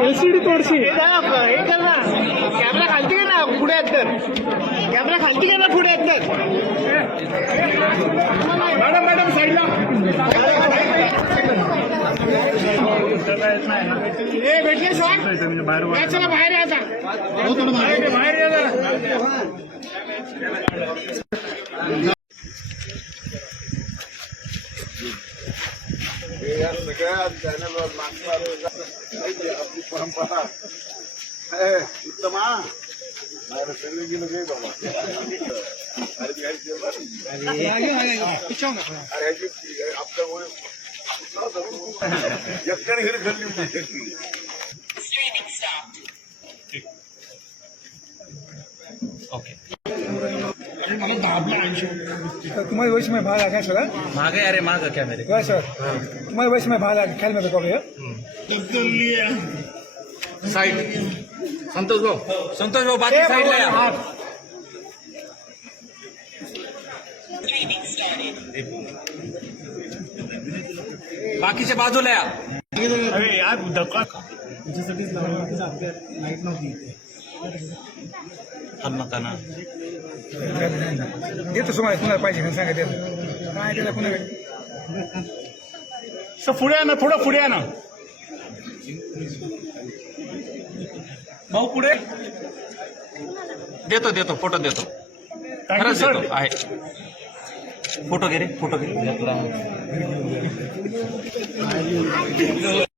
LCD तोडशी camera खालती का ना पुढे आहेत तर कॅमेरा खालती का ना पुढे आहेत तर मॅडम मॅडम साईडला ए भेटले सर चला बाहेर या आता बाहेर परंपरा उत्तमा अरे सगळे गेलो खाल्ली होती एकटी. तुम्हारे वैसे में भाग आ गया सर मागे अरे माग कॅमेरे क्या सर तुम्हारे वैसे में भाग आ गया ख्याल में रखोगे साईड संतोष भाऊ। संतोष भाऊ बाकी साईडला या बाकीच्या बाजूला या अरे यार धक्का पण नका ना देतो तुम्हाला कुणाला पाहिजे सांगा देतो काय त्याला कुणाला सर पुढे ना थोडं पुढे ना. भाऊ पुढे. देतो देतो फोटो देतो. खरंच सर देतो आहे. फोटो घे रे फोटो घे.